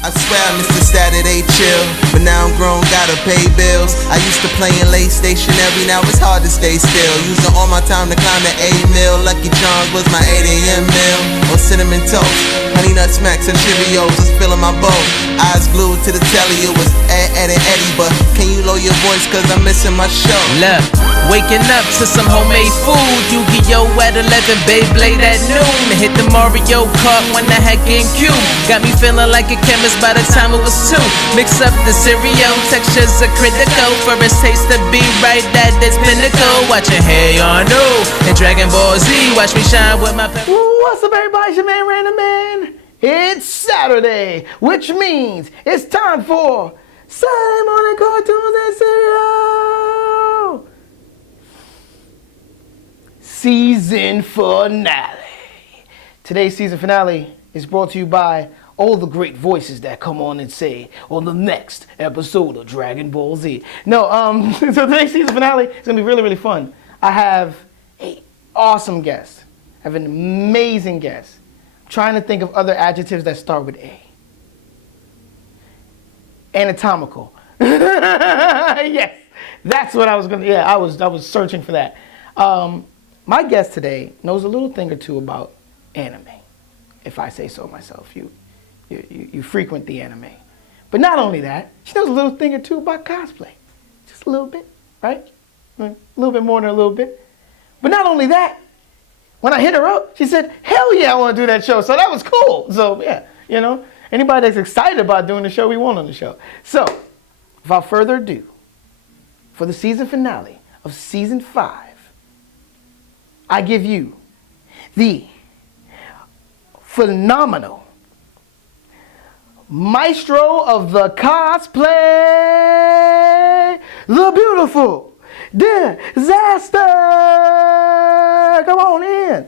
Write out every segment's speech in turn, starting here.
I swear I missed the Saturday chill, but now I'm grown, gotta pay bills. I used to play in late stationary, now it's hard to stay still. Using all my time to climb the A-mill. Lucky Charms was my 8 a.m. meal. On cinnamon toast, honey nut smacks and Cheerios was filling my bowl. Eyes glued to the telly, it was Ed and Eddie. But can you lower your voice, cause I'm missing my show. Look, waking up to some homemade food. Yu-Gi-Oh! At 11, Beyblade at noon. Hit the Mario Kart when I had GameCube. Got me feeling like a chemist by the time it was 2. Mix up the cereal, textures are critical. For its taste to be right at its pinnacle. Watching Hey Arnold and Dragon Ball Z. Watch me shine with my What's up, everybody? It's your man, RanDAMan. It's Saturday, which means it's time for Saturday Morning Cartoons and Cereal Season Finale. Today's season finale is brought to you by all the great voices that come on and say on the next episode of Dragon Ball Z. So today's season finale is going to be really, really fun. I have an awesome guest. I have an amazing guest. I'm trying to think of other adjectives that start with A. Anatomical. Yes, that's what I was going to, I was searching for that. My guest today knows a little thing or two about anime, if I say so myself. You frequent the anime. But not only that, she knows a little thing or two about cosplay. Just a little bit, right? A little bit more than a little bit. But not only that, when I hit her up, she said, hell yeah, I want to do that show. So that was cool. So yeah, anybody that's excited about doing the show, we want on the show. So without further ado, for the season finale of season 5, I give you the phenomenal maestro of the cosplay, the beautiful Dizazter. Come on in.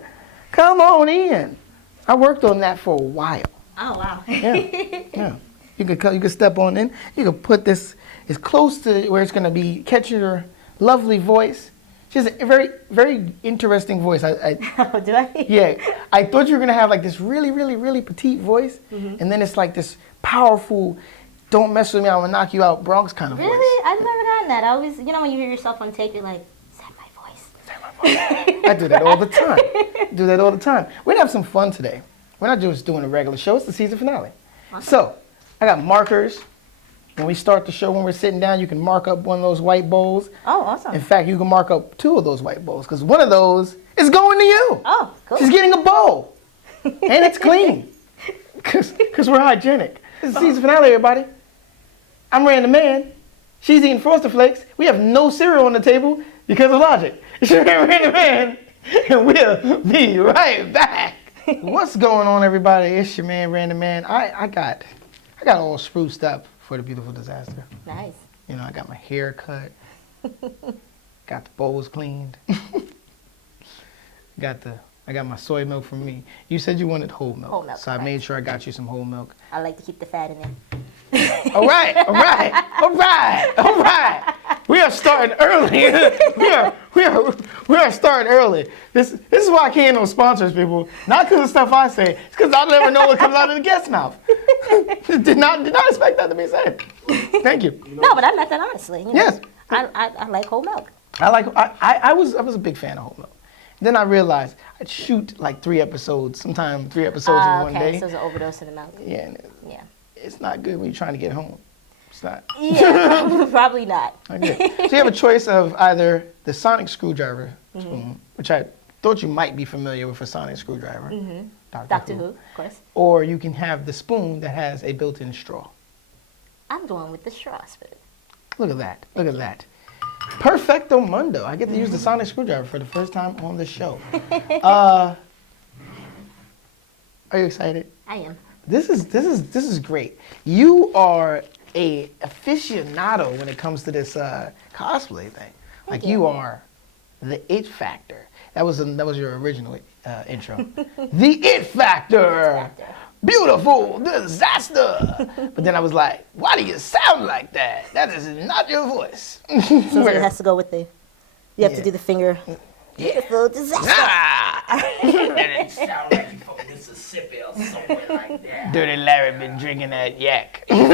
Come on in. I worked on that for a while. Oh, wow. Yeah. You can step on in. You can put this as close to where it's going to be catching your lovely voice. She has a very, very interesting voice. Oh, do I? Yeah. I thought you were going to have like this really, really, really petite voice. Mm-hmm. And then it's like this powerful, don't mess with me, I'm going to knock you out Bronx kind of voice. Really? I've never gotten that. I always, when you hear yourself on tape, you're like, is that my voice? Is that my voice? I do that all the time. We're going to have some fun today. We're not just doing a regular show. It's the season finale. Awesome. So I got markers. When we start the show, when we're sitting down, you can mark up one of those white bowls. Oh, awesome. In fact, you can mark up 2 of those white bowls because one of those is going to you. Oh, cool. She's getting a bowl. And it's clean because we're hygienic. This is the season finale, everybody. I'm RanDAMan. She's eating Frosted Flakes. We have no cereal on the table because of logic. It's your man, RanDAMan, and we'll be right back. What's going on, everybody? It's your man, RanDAMan. I got all spruced up for the beautiful Dizazter. Nice. I got my hair cut. Got the bowls cleaned. I got my soy milk from me. You said you wanted whole milk. Whole milk. So I made sure I got you some whole milk. I like to keep the fat in it. All right. We are starting early. we are starting early. This is why I can't no sponsors, people. Not because of stuff I say. It's because I never know what comes out of the guest's mouth. did not expect that to be said. Thank you. No, but I meant that honestly. Yes. I like whole milk. I was a big fan of whole milk. Then I realized I'd shoot like 3 episodes, sometimes 3 episodes in one day. So it's an overdose in the milk. Yeah. It's not good when you're trying to get home. It's not. Yeah, probably not. Okay. So you have a choice of either the sonic screwdriver spoon, which I thought you might be familiar with a sonic screwdriver. Mm-hmm. Doctor Who, of course. Or you can have the spoon that has a built-in straw. I'm going with the straw spoon. Look at that. Look at that. Perfecto mundo. I get to use the sonic screwdriver for the first time on the show. Are you excited? I am. This is great. You are a aficionado when it comes to this cosplay thing. Thank you are the it factor. That was your original intro. The it factor. Beautiful Dizazter. But then I was like, why do you sound like that? That is not your voice. So it has to go with the. You have to do the finger. Yeah. Beautiful Dizazter. That didn't sound like you fucking. This is Mississippi or somewhere like that. Dirty Larry been drinking that yak. Let me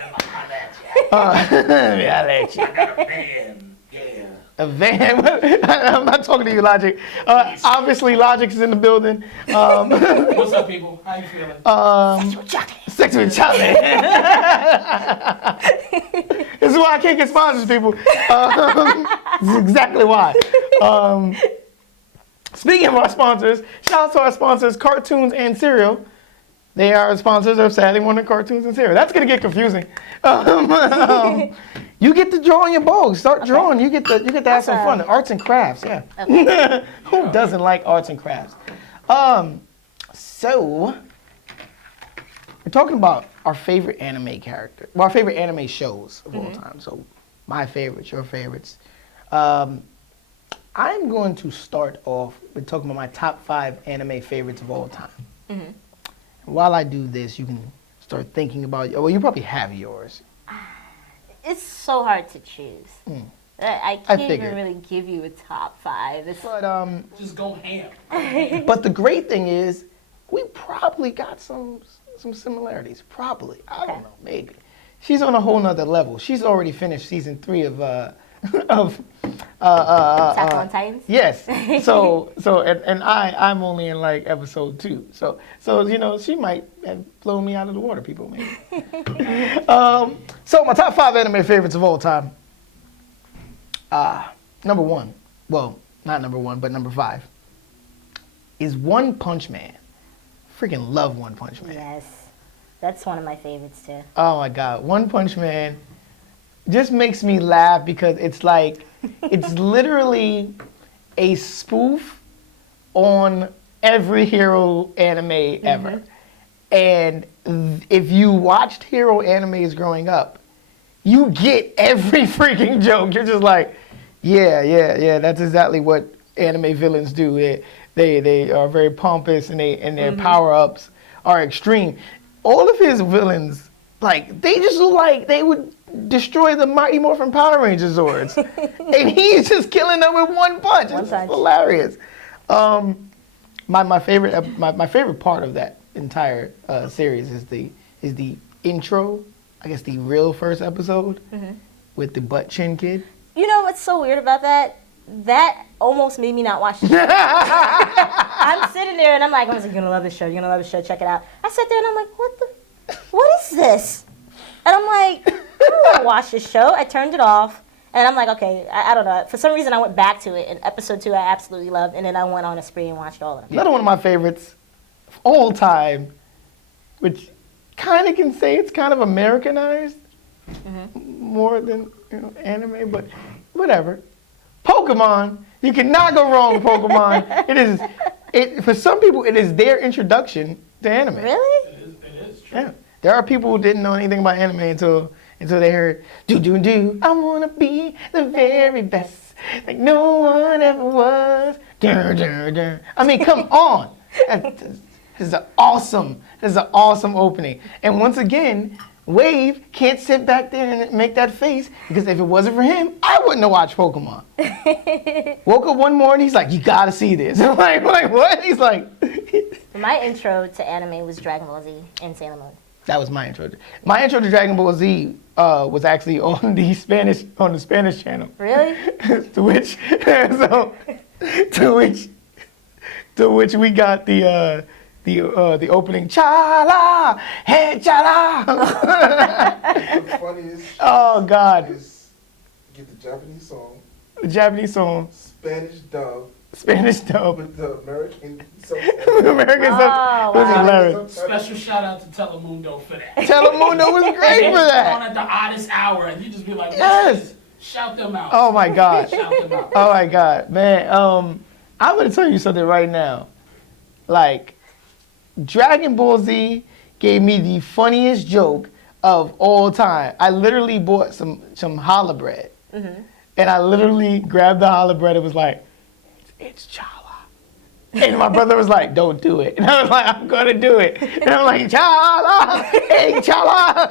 holler at you. Yeah, I'll let you. I got a van. Yeah. A van? I'm not talking to you, Logic. Obviously, Logic is in the building. What's up, people? How you feeling? Sex with Charlie. This is why I can't get sponsors, people. This is exactly why. Speaking of our sponsors, shout out to our sponsors, Cartoons and Cereal. They are sponsors of Saturday Morning Cartoons and Cereal. That's going to get confusing. You get to draw on your bows. Start drawing. You get to have some fun. Arts and crafts, yeah. Okay. Who doesn't like arts and crafts? So, we're talking about our favorite anime character. Well, our favorite anime shows of all time. So, my favorites, your favorites. I'm going to start off with talking about my top 5 anime favorites of all time. And while I do this, you can start thinking about, well, you probably have yours. It's so hard to choose. I can't even figured. really give you a top 5. It's But Just go ham. but the great thing is, we probably got some similarities. Probably, I don't know, maybe. She's on a whole nother level. She's already finished season 3 of Attack on Titans. Yes. So I'm only in like episode 2. So you know, she might have blown me out of the water, people maybe. So my top 5 anime favorites of all time. Number 1. Well, not number 1, but number 5 is One Punch Man. Freaking love One Punch Man. Yes, that's one of my favorites too. Oh my God, One Punch Man just makes me laugh because it's like, it's literally a spoof on every hero anime ever. And if you watched hero animes growing up, you get every freaking joke. You're just like, yeah, that's exactly what anime villains do. They are very pompous and their power-ups are extreme. All of his villains, like, they just look like they would destroy the Mighty Morphin Power Ranger Zords. And he's just killing them with one punch. It's hilarious. My favorite part of that entire series is the intro, I guess the real first episode with the butt chin kid. You know what's so weird about that? That almost made me not watch the show. I'm sitting there and I'm like, you're gonna love this show, check it out. I sat there and I'm like, what is this? And I'm like, I don't want to watch this show. I turned it off and I'm like, okay, I don't know. For some reason I went back to it, and episode 2 I absolutely loved, and then I went on a spree and watched all of them. Another one of my favorites of all time, which kind of can say it's kind of Americanized more than anime, but whatever. Pokemon, you cannot go wrong with Pokemon. For some people, it is their introduction to anime. Really? It is true. Yeah. There are people who didn't know anything about anime until they heard, do, I wanna be the very best, like no one ever was. I mean, come on. This is an awesome opening. And once again, Wave can't sit back there and make that face, because if it wasn't for him, I wouldn't have watched Pokemon. Woke up one morning, he's like, you gotta see this. I'm like what? He's like... My intro to anime was Dragon Ball Z and Sailor Moon. That was my intro. My intro to Dragon Ball Z was actually on the Spanish channel. Really? to which we got the opening Chala, hey Chala. The funniest Oh God. is get the Japanese song, The Japanese song, Spanish dub with the American American subtitles. It was hilarious. Special shout out to Telemundo for that. Telemundo was great for On that. at the oddest hour, and you just be like, Yes. Shout them out. Oh my God. Shout them out. Oh my God, man. I'm gonna tell you something right now. Like, Dragon Ball Z gave me the funniest joke of all time. I literally bought some challah bread, and I literally grabbed the challah bread and was like, "It's challah." And my brother was like, "Don't do it." And I was like, "I'm gonna do it." And I'm like, "Challah, hey challah."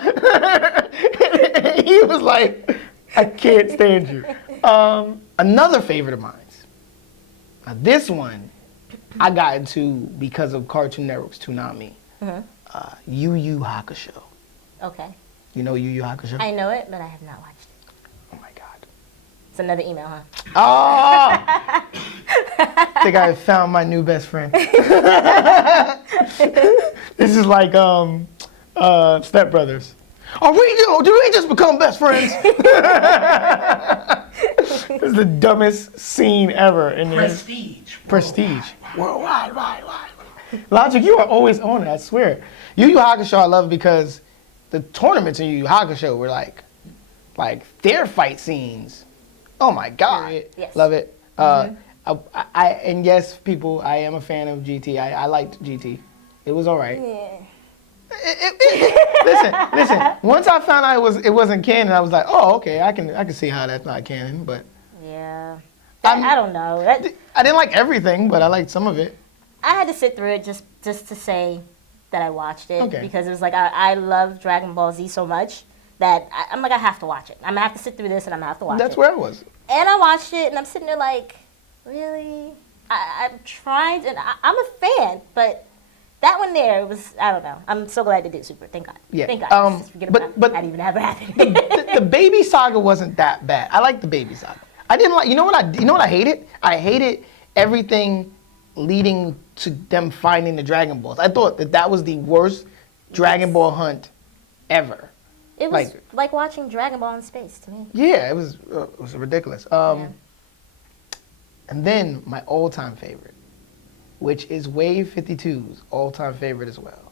And he was like, "I can't stand you." Another favorite of mine. Now this one I got into because of Cartoon Network's Toonami. Yu Yu Hakusho. Okay. You know Yu Yu Hakusho? I know it, but I have not watched it. Oh my god. It's another email, huh? Oh! I think I found my new best friend. This is like Step Brothers. Did we just become best friends? This is the dumbest scene ever in the Prestige. Worldwide. Logic, you are always on it, I swear. Yu Yu Hakusho I love because the tournaments in Yu Yu Hakusho were like their fight scenes. Oh my god. Yes. Love it. And yes, people, I am a fan of GT. I liked GT. It was all right. Yeah. Listen. Once I found out it wasn't canon, I was like, oh, okay, I can see how that's not canon. But Yeah. I don't know. I didn't like everything, but I liked some of it. I had to sit through it just to say that I watched it because it was like I love Dragon Ball Z so much that I'm like I have to watch it. I'm gonna have to sit through this and I'm gonna have to watch it. That's where I was. And I watched it and I'm sitting there like, really? I'm trying and I'm a fan, but that one there it was I don't know. I'm so glad they did Super. Thank God. Yeah. Thank God. Just forget about but that even ever happened. the baby saga wasn't that bad. I liked the baby saga. I didn't like. You know what I hated? I hated everything leading to them finding the Dragon Balls. I thought that was the worst Dragon Ball hunt ever. It was like watching Dragon Ball in space to me. Yeah, it was ridiculous. And then my all-time favorite, which is Wave 52's all-time favorite as well.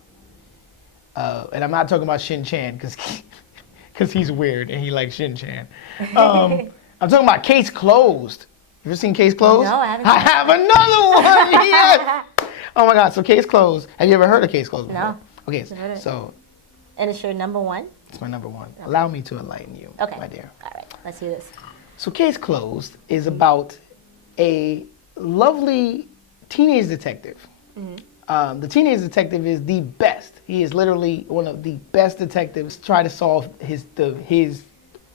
And I'm not talking about Shin Chan because he's weird and he likes Shin Chan. I'm talking about Case Closed. You ever seen Case Closed? No, I haven't. I have another one. Yes. Oh my God. So Case Closed. Have you ever heard of Case Closed before? No. Okay. Never heard it. So And it's your number one? it's my number one. Allow me to enlighten you, Okay. my dear. All right. Let's hear this. So Case Closed is about a lovely teenage detective. The teenage detective is the best. He is literally one of the best detectives to try to solve his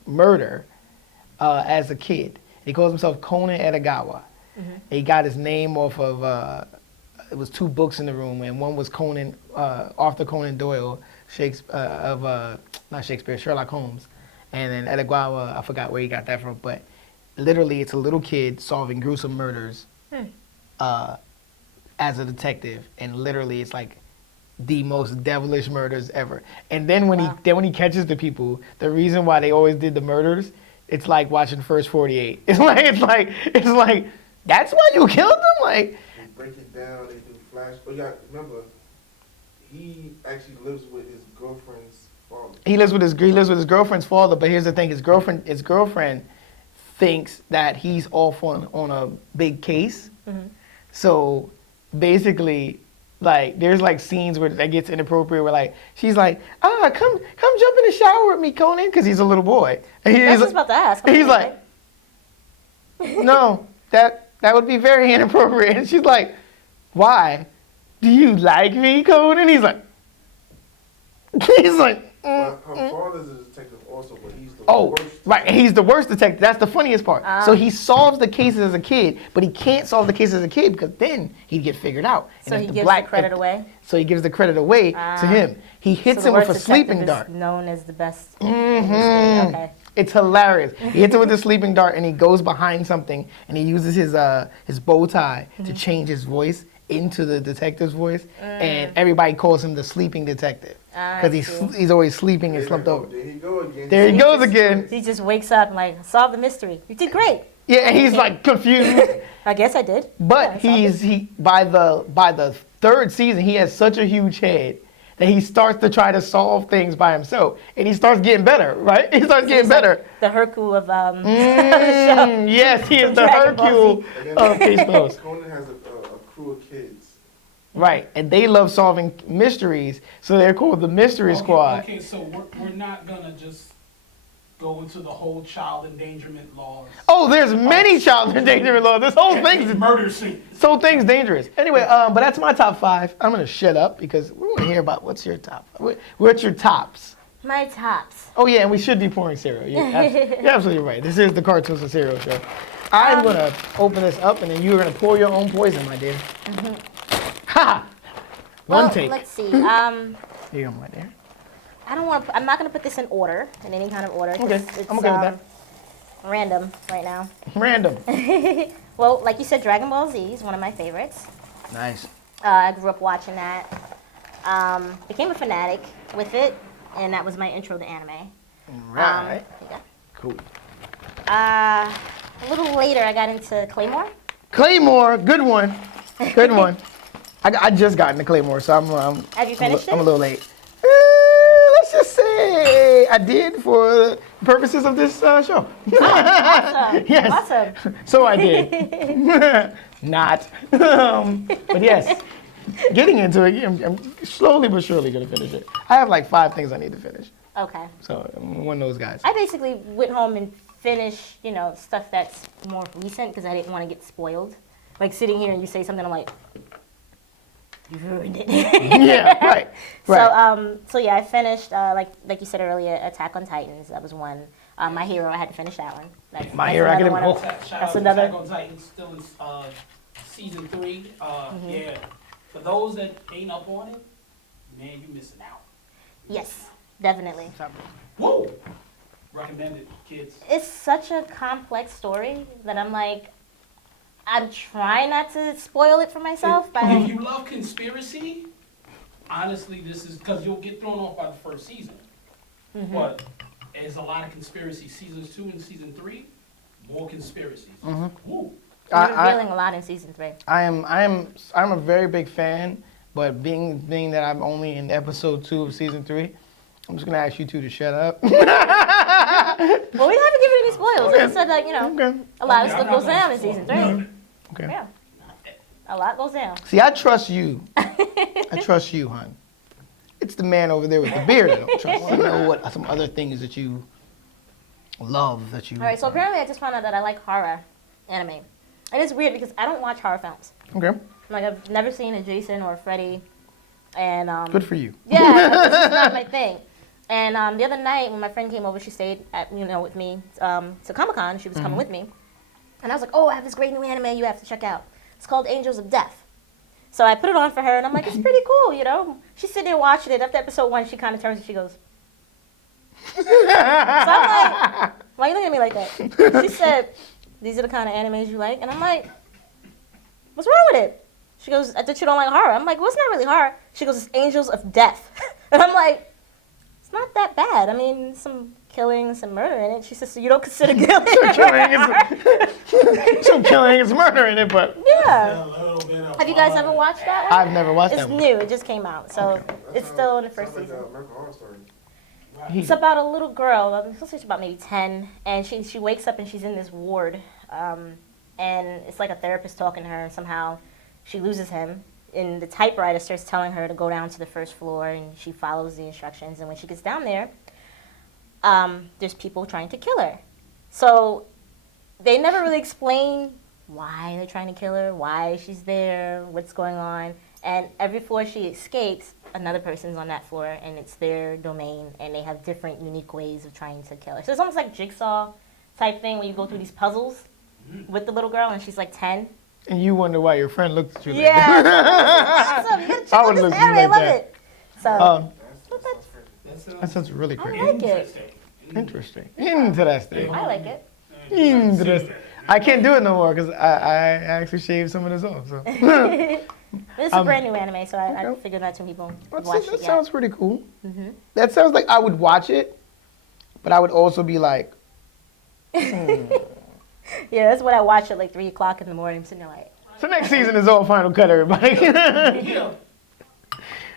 murder as a kid. He calls himself Conan Edogawa. He got his name off of, it was two books in the room, and one was Conan, Arthur Conan Doyle, not Shakespeare, Sherlock Holmes. And then Edogawa, I forgot where he got that from, but literally it's a little kid solving gruesome murders as a detective, and literally it's like the most devilish murders ever. And then when he catches the people, the reason why they always did the murders, it's like watching First 48. It's like that's why you killed them. Like They break it down. They do flash. But you got remember, he actually lives with his girlfriend's father. he lives with his girlfriend's father. But here's the thing: his girlfriend thinks that he's off on a big case. So basically, like there's like scenes where that gets inappropriate where like she's like, come jump in the shower with me, Conan, because he's a little boy. And I was just about to ask. He's like, no, that would be very inappropriate. And she's like, why? Do you like me, Conan? He's like, Well, her father's a detective also, but he's the oh, worst. right. He's the worst detective. That's the funniest part. So he solves the cases as a kid, but he can't solve the cases as a kid because then he'd get figured out. So And he if gives the credit away? So he gives the credit away to him. He hits So him the with a worst sleeping detective dart. is known as the best. Okay. It's hilarious. He hits him with the sleeping dart, and he goes behind something, and he uses his bow tie to change his voice into the detective's voice, and everybody calls him the sleeping detective because he's always sleeping and slumped over. There he go again. There he goes again. He just wakes up and like, solve the mystery. You did great. Yeah, and he's like confused. I guess I did. But by the third season, he has such a huge head that he starts to try to solve things by himself, and he starts getting better, right? He starts getting better. Like the Hercule of the show. Yes, he is the Dragon Ball Hercule And then of Case Closed. Conan has a crew of kids. Right, and they love solving mysteries, so they're called the Mystery Squad. Okay, so we're not gonna just go into the whole child endangerment laws. Oh, there's many child endangerment laws. This whole thing's Murder scene. dangerous. Anyway, but that's my top 5. I'm gonna shut up because we want to hear about what's your top. What's your tops? My tops. Oh yeah, and we should be pouring cereal. You're absolutely right. This is the Cartoons and Cereal Show. I'm gonna open this up, and then you're gonna pour your own poison, my dear. Ha! One take. Let's see. Here you go, my dear. I'm not gonna put this in order, in any kind of order. Okay, It's, I'm okay with that. Random right now. Random. Well, like you said, Dragon Ball Z is one of my favorites. Nice. I grew up watching that. Became a fanatic with it, and that was my intro to anime. Right. Yeah. Cool. A little later, I got into Claymore. Claymore, good one. Good one. I just got into Claymore, so I'm Have you finished I'm a it? little late. Let's just say I did for the purposes of this show. Awesome. Yes. Awesome. So I did. Not. But yes, getting into it, I'm slowly but surely going to finish it. I have like 5 things I need to finish. Okay. So I'm one of those guys. I basically went home and finished, stuff that's more recent because I didn't want to get spoiled. Like sitting here and you say something, I'm like, you ruined it. Yeah, right. So yeah, I finished like you said earlier, Attack on Titans. That was one. My Hero, I had to finish that one. My Hero Academia. One. Shout That's out to another. Attack on Titan, still in season 3. Yeah, for those that ain't up on it, man, you missing out. Yes, definitely. Whoa! Recommended, kids. It's such a complex story that I'm trying not to spoil it for myself. If you love conspiracy, honestly, this is because you'll get thrown off by the first season. But there's a lot of conspiracy. Seasons 2 and season 3, more conspiracies. Woo. You're revealing a lot in season 3. I'm a very big fan, but being that I'm only in episode 2 of season 3, I'm just gonna ask you two to shut up. Well, we haven't given any spoils. Like I said, Okay. a lot of stuff goes down in season 3. Okay. Yeah, a lot goes down. See, I trust you. I trust you, hon. It's the man over there with the beard I don't trust. I know what some other things that you love that you. All right, so apparently I just found out that I like horror anime. And it's weird because I don't watch horror films. Okay. Like, I've never seen a Jason or a Freddy. And, Good for you. Yeah, it's just not my thing. And the other night when my friend came over, she stayed at, with me to Comic-Con. She was coming with me. And I was like, oh, I have this great new anime you have to check out. It's called Angels of Death. So I put it on for her, and I'm like, it's pretty cool, She's sitting there watching it. After episode 1, she kind of turns and she goes. So I'm like, why are you looking at me like that? She said, these are the kind of animes you like. And I'm like, what's wrong with it? She goes, I thought you don't like horror. I'm like, well, it's not really horror. She goes, it's Angels of Death. And I'm like, it's not that bad. I mean, some killing, some murder in it. She says, so you don't consider killing Some killing is murder in it, but Yeah. Have you guys ever watched that one? I've never watched It's that one. new. It just came out. So it's still in the first Sounds like season. American Horror Story. It's about a little girl. I'm supposed to say about maybe 10, and she wakes up and she's in this ward, and it's like a therapist talking to her, and somehow she loses him. And the typewriter starts telling her to go down to the first floor, and she follows the instructions. And when she gets down there, there's people trying to kill her. So they never really explain why they're trying to kill her, why she's there, what's going on. And every floor she escapes, another person's on that floor, and it's their domain, and they have different unique ways of trying to kill her. So it's almost like Jigsaw type thing where you go through these puzzles with the little girl, and she's like 10. And you wonder why your friend looked at you like Yeah, that. awesome. You gotta check I out would this look at you anime. I like love that. it. So That sounds really I great. like it. Interesting. Interesting. I like it. Interesting. I can't do it no more because I actually shaved some of this off. So It's a brand new anime, so I figured not too many people that watched it yet. sounds pretty cool. That sounds like I would watch it, but I would also be like, Yeah, that's what I watch at like 3 o'clock in the morning. I'm sitting there like, so next season is all Final Cut, everybody. Yeah.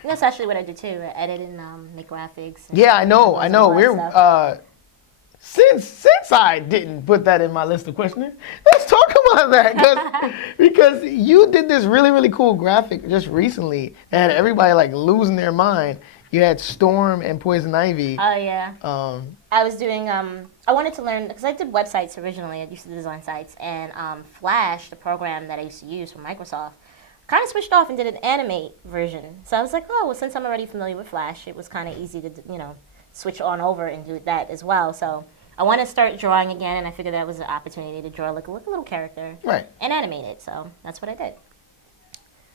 that's actually what I do too. I edit and make graphics. And Yeah, I know. and all that We're stuff. since I didn't put that in my list of questions, let's talk about that because you did this really, really cool graphic just recently and had everybody like losing their mind. You had Storm and Poison Ivy. Oh yeah. I was doing. I wanted to learn because I did websites originally. I used to design sites, and Flash, the program that I used to use from Microsoft, kind of switched off and did an animate version. So I was like, oh well, since I'm already familiar with Flash, it was kind of easy to switch on over and do that as well. So I want to start drawing again, and I figured that was an opportunity to draw like a little character Right. and animate it. So that's what I did.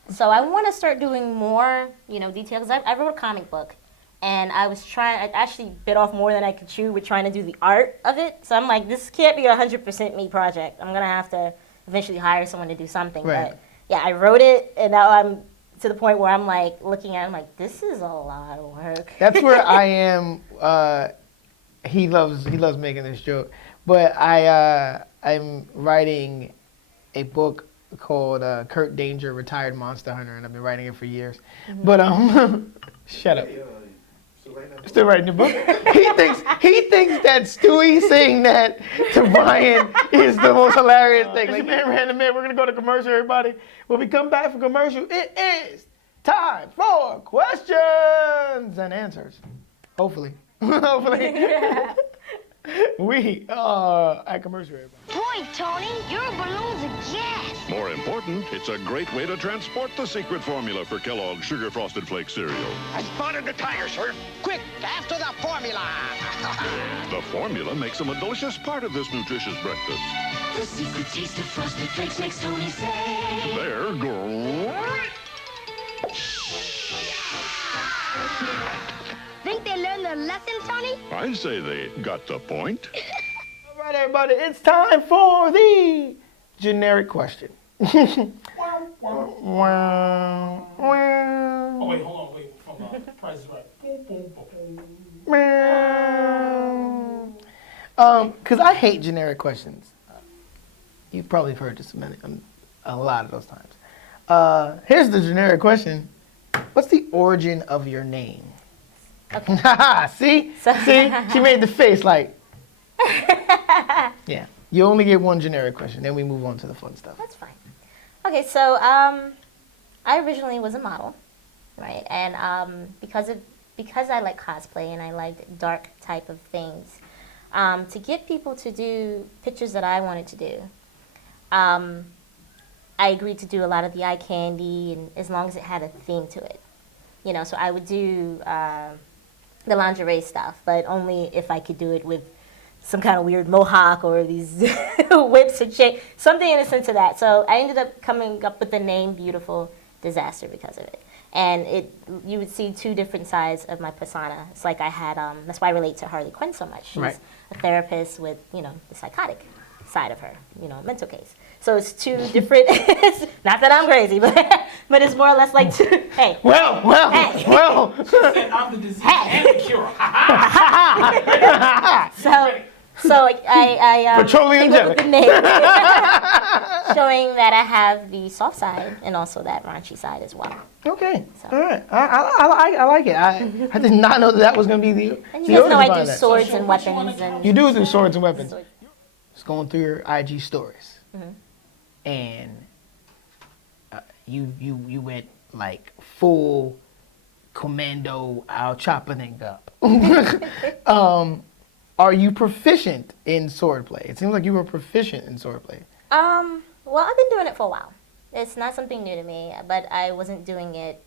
So I want to start doing more, details. I wrote a comic book, and I actually bit off more than I could chew with trying to do the art of it. So I'm like, this can't be a 100% me project. I'm gonna have to eventually hire someone to do something. Right. But yeah, I wrote it, and now I'm to the point where I'm like looking at it, I'm like, this is a lot of work. That's where I am. He loves making this joke, but I'm writing a book called Kurt Danger, Retired Monster Hunter, and I've been writing it for years. Mm-hmm. But shut up. Still writing the book. He thinks that Stewie saying that to Brian is the most hilarious thing. Like, man, RanDAMan, we're gonna go to commercial, everybody. When we come back from commercial, it is time for questions and answers. Hopefully. We are at commercial, everybody. Boy, Tony, your balloon's a gas. More important, it's a great way to transport the secret formula for Kellogg's Sugar Frosted Flakes cereal. I spotted the tiger, sir. Quick, after the formula. The formula makes them a delicious part of this nutritious breakfast. The secret taste of Frosted Flakes makes Tony say, They're great. Think they learned their lesson, Tony? I'd say they got the point. All right, everybody, it's time for the generic question. Oh, wait, hold on, wait. From Price is Right. Because I hate generic questions. You've probably heard this a lot of those times. Here's the generic question. What's the origin of your name? Okay. See? See? She made the face like. Yeah. You only get one generic question, then we move on to the fun stuff. That's fine. Okay, so I originally was a model, right? And because I like cosplay and I liked dark type of things, to get people to do pictures that I wanted to do, I agreed to do a lot of the eye candy, and as long as it had a theme to it, So I would do the lingerie stuff, but only if I could do it with some kind of weird mohawk or these whips and shit, something innocent to that. So I ended up coming up with the name Beautiful Dizazter because of it. And you would see two different sides of my persona. It's like I had, that's why I relate to Harley Quinn so much. She's Right. a therapist with, the psychotic side of her, mental case. So it's two different, not that I'm crazy, but it's more or less like two, hey. Well. And I'm the disease and the cure. So I Petroleum came up with jelly. the name, showing that I have the soft side and also that raunchy side as well. Okay. So. All right. I like it. I did not know that was going to be the And the you guys know origin I behind do that. swords So and what you wanna weapons and. count? You do swords and weapons. Swords. Just going through your IG stories, Mm-hmm. and you went like full commando. I'll chop a thing up. Are you proficient in swordplay? It seems like you were proficient in swordplay. Well, I've been doing it for a while. It's not something new to me, but I wasn't doing it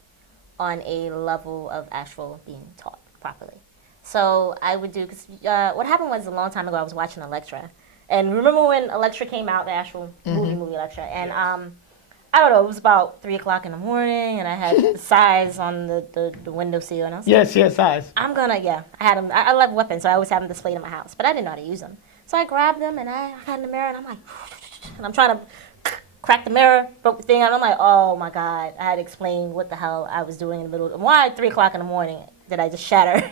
on a level of actual being taught properly. So I would do, because what happened was a long time ago I was watching Elektra. And remember when Elektra came out, the actual movie Elektra? And I don't know, it was about 3 o'clock in the morning, and I had the size on the windowsill, and I was like, Yes, eyes. I had them. I love weapons, so I always have them displayed in my house, but I didn't know how to use them. So I grabbed them, and I had in the mirror, and I'm like, and I'm trying to crack the mirror, broke the thing out, and I'm like, oh my God. I had to explain what the hell I was doing in the middle of, why at 3 o'clock in the morning did I just shatter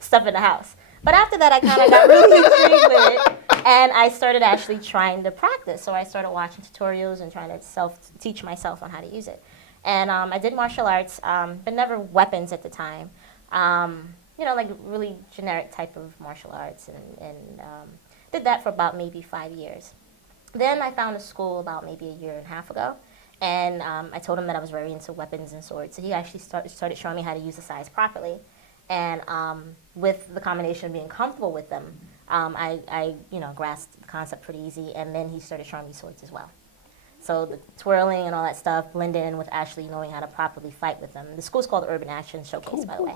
stuff in the house? But after that, I kind of got really intrigued with it, and I started actually trying to practice. So I started watching tutorials and trying to teach myself on how to use it. And I did martial arts, but never weapons at the time. Like really generic type of martial arts, and did that for about maybe 5 years. Then I found a school about maybe a year and a half ago, and I told him that I was very into weapons and swords. So he actually started showing me how to use the size properly. And with the combination of being comfortable with them, I grasped the concept pretty easy. And then he started showing me swords as well. So the twirling and all that stuff blended in with actually knowing how to properly fight with them. The school's called Urban Action Showcase, by the way.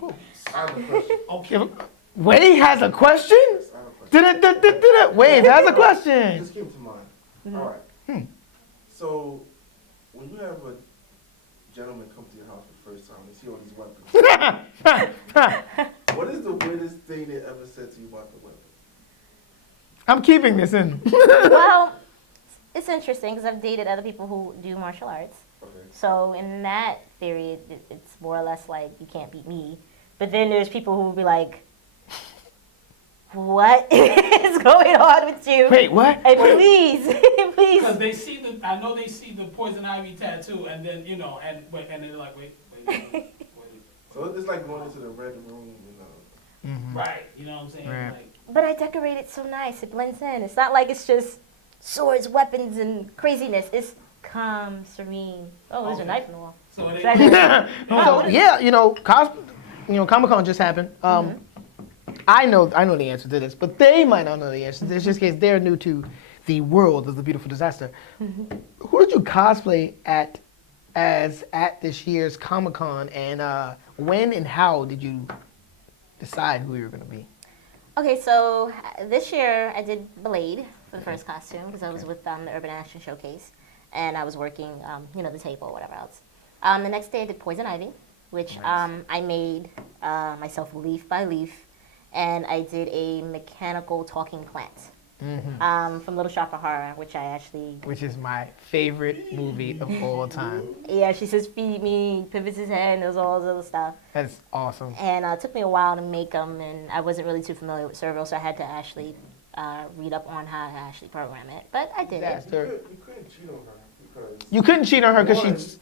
I have a question. Okay. Wade has a question? I have a question. Wave has a question. Just came to mind. All right. So, when you have a gentleman come to your house for the first time and see all these weapons, what is the weirdest thing they ever said to you about the weapons? I'm keeping this in. Well, it's interesting because I've dated other people who do martial arts. Okay. So in that theory, it's more or less like you can't beat me. But then there's people who will be like, what is going on with you? Wait, what? And please, please. Because they see I know they see the poison ivy tattoo, and then and they're like, wait. So it's like going into the red room, Right, you know what I'm saying? Right. Like, But I decorate it so nice. It blends in. It's not like it's just swords, weapons, and craziness. It's calm, serene. Oh, there's a knife in the wall. so it That ain't. is- So yeah, Comic-Con just happened. I know the answer to this, but they might not know the answer to this, just in case they're new to the world of the beautiful disaster. Who did you cosplay as at this year's Comic-Con, and when and how did you decide who you were going to be? Okay, so this year I did Blade for the first costume because I was with the Urban Action Showcase, and I was working, the table or whatever else. The next day I did Poison Ivy, which I made myself leaf by leaf, and I did a mechanical talking plant from Little Shop of Horror, which I actually... Which is my favorite movie of all time. Yeah, she says, feed me, pivots his head, and does all this other stuff. That's awesome. And it took me a while to make them, and I wasn't really too familiar with Servo, so I had to actually read up on how to actually program it. But I did it. You couldn't cheat on her because... You couldn't cheat on her because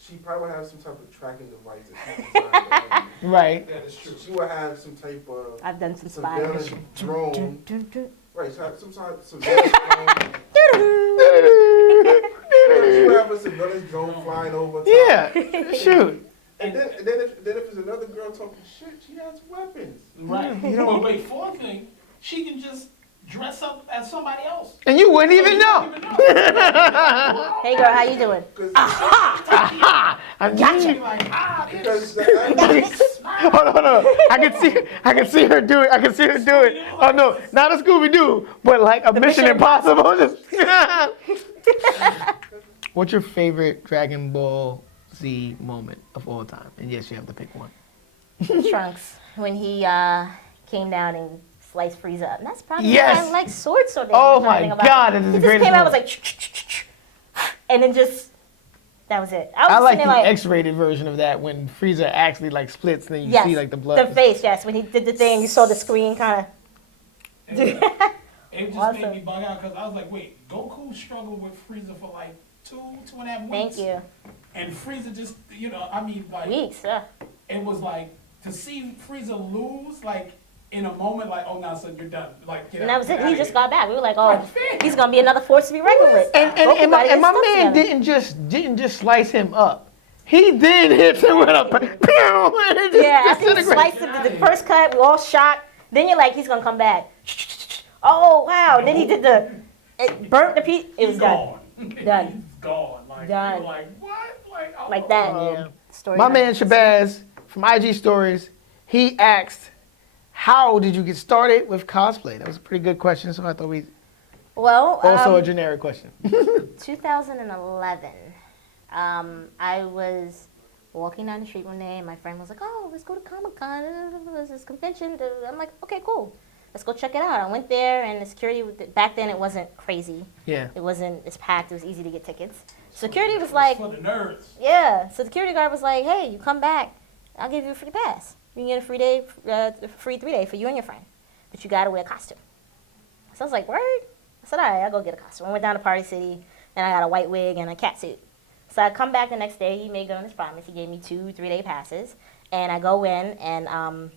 she probably would have some type of tracking device that she designed. Right. That is true. She would have some type of... I've done some spying. surveillance drone. Right, so some type of surveillance drone. She would have a surveillance drone flying over. Yeah, shoot. And then if there's another girl talking shit, she has weapons. Right. But wait, for one thing, she can just dress up as somebody else. And you wouldn't even know. Hey girl, how you doing? Aha! I got you. Because Hold on. I can see her do it. Oh no, not a Scooby Doo, but like a Mission Impossible. What's your favorite Dragon Ball Z moment of all time? And yes, you have to pick one. Trunks, when he came down and sliced Frieza up. And that's probably Yes. why I like swords so damn Oh much. my God, it is the He just greatest came out, was moment. like, and then just, that was it. I was like the sitting there X-rated version of that when Frieza actually like splits and then you yes, see like the blood. the face, yes. When he did the thing, you saw the screen kind of. It just Awesome. made me bug out because I was like, wait, Goku struggled with Frieza for like two and a half weeks. Thank you. And Frieza just, Weeks, yeah. it was like, to see Frieza lose, like, in a moment, like, oh, now, son, you're done. Like, get And out, that was get it. out He of just here. got back. We were like, oh, he's going to be another force to be reckoned with. And my man didn't just slice him up. He then hits him with a Yeah, after he sliced it, the first cut, we all shocked. Then you're like, he's going to come back. Oh, wow. And then he did it burnt the piece. It was He's done. gone. Done. He's gone. Like, Done. you were like, what? Like, oh, Like that. Story My time. man Shabazz from IG Stories, he asked, how did you get started with cosplay? That was a pretty good question, so I thought we... Well, Also a generic question. 2011, I was walking down the street one day, and my friend was like, oh, let's go to Comic-Con. There's this convention. I'm like, okay, cool. Let's go check it out. I went there, and the security, back then it wasn't crazy. Yeah. It wasn't as packed. It was easy to get tickets. Security was like, for the nerds. yeah. So the security guard was like, hey, you come back, I'll give you a free pass. You can get a free 3-day for you and your friend. But you got to wear a costume. So I was like, word? I said, all right, I'll go get a costume. I went down to Party City, and I got a white wig and a cat suit. So I come back the next day. He made good on his promise. He gave me 2 3-day passes. And I go in and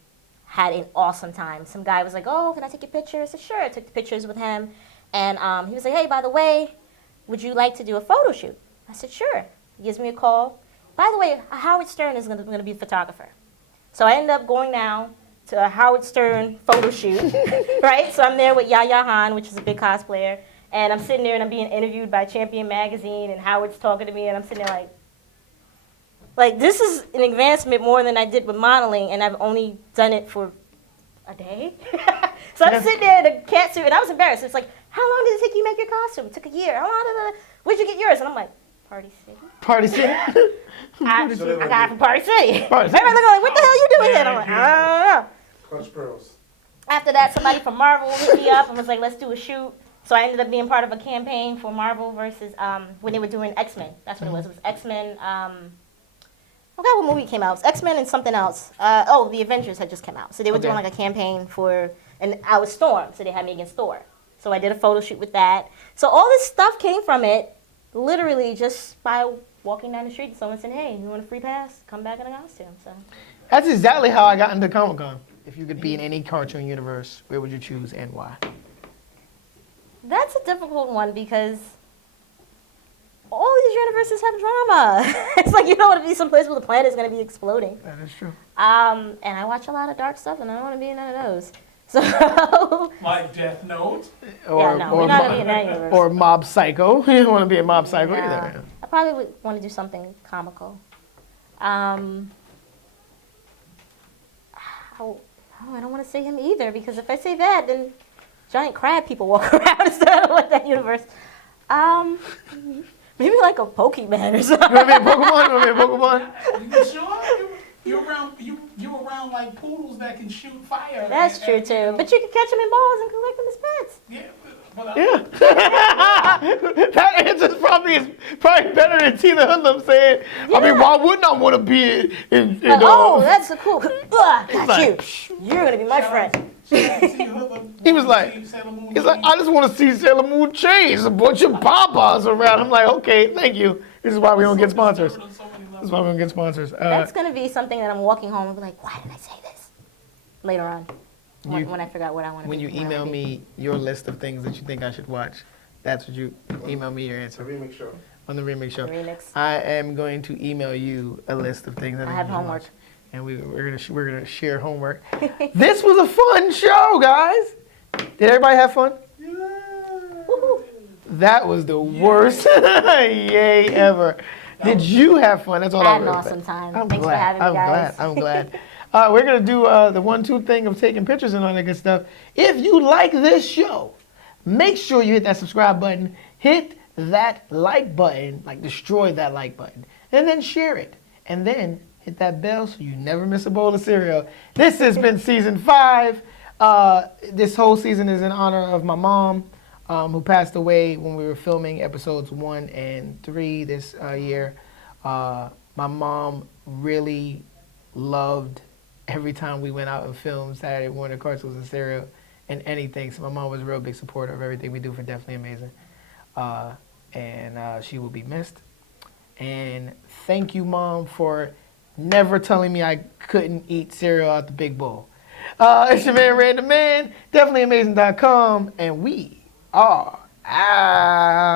had an awesome time. Some guy was like, oh, can I take your picture? I said, sure. I took the pictures with him. And he was like, hey, by the way, would you like to do a photo shoot? I said, sure. He gives me a call. By the way, Howard Stern is going to be a photographer. So I ended up going down to a Howard Stern photo shoot, right? So I'm there with Yaya Han, which is a big cosplayer. And I'm sitting there and I'm being interviewed by Champion Magazine, and Howard's talking to me, and I'm sitting there like this is an advancement more than I did with modeling, and I've only done it for a day. So So I'm sitting there in a cat suit, and I was embarrassed. It's like, how long did it take you to make your costume? It took a year. How long where'd you get yours? And I'm like, Party City. Party City. I got it from Party City. Everybody looking like, what the hell are you doing here? And I'm like, I don't know. Clutch pearls. After that, somebody from Marvel hit me up and was like, let's do a shoot. So I ended up being part of a campaign for Marvel versus when they were doing X-Men. That's what it was. It was X-Men. I forgot what movie came out. It was X-Men and something else. The Avengers had just come out. So they were doing like a campaign for, and I was Storm, so they had me against Thor. So I did a photo shoot with that. So all this stuff came from it, literally just by walking down the street and someone said, hey, you want a free pass? Come back in a costume. So That's exactly how I got into Comic-Con. If you could be in any cartoon universe, where would you choose and why? that's a difficult one because all these universes have drama. It's like you don't want to be someplace where the planet is going to be exploding. That is true. And I watch a lot of dark stuff, and I don't want to be in none of those. So Like Death Note. Or, we're not going to be in that universe. or Mob Psycho. You don't want to be a Mob Psycho either. I probably would want to do something comical. I don't want to say him either, because if I say that, then giant crab people walk around instead of like that universe. Maybe like a Pokemon or something. You want to be a Pokemon? You want to be a Pokemon? You sure? You're around like poodles that can shoot fire. That's true too. But you can catch them in balls and collect them as pets. Yeah. But That answer's probably better than Tina Hoodlum saying, I mean, why wouldn't I want to be in that's a cool. Got like, you. You're going to be my friend. He was like, I just want to see Sailor Moon change. A bunch of Papas around. I'm like, okay, thank you. This is why we don't get sponsors. This is why we don't get sponsors. That's going to be something that I'm walking home and be like, why did I say this? Later on, when I figure out what I want to When be. you email me your list of things that you think I should watch, that's what you email me your answer. The remix show. On the remix show. The remix. I am going to email you a list of things that I have you should homework. watch. And we're gonna share homework. This was a fun show, guys. Did everybody have fun? Woo-hoo. That was the worst yay ever. Did you have fun? That's all I I had an really awesome time. I'm Thanks glad. for having me, guys. I'm glad. We're going to do the 1-2 thing of taking pictures and all that good stuff. If you like this show, make sure you hit that subscribe button, hit that like button, like destroy that like button, and then share it. And then hit that bell so you never miss a bowl of cereal. This has been season 5. This whole season is in honor of my mom, who passed away when we were filming episodes 1 and 3 this year. My mom really loved every time we went out and filmed Saturday morning cartoons and cereal and anything. So my mom was a real big supporter of everything we do for Definitely Amazing. And she will be missed. And thank you, Mom, for never telling me I couldn't eat cereal out the big bowl. It's your man, RanDAMan, DefinitelyAmazing.com, and we are out.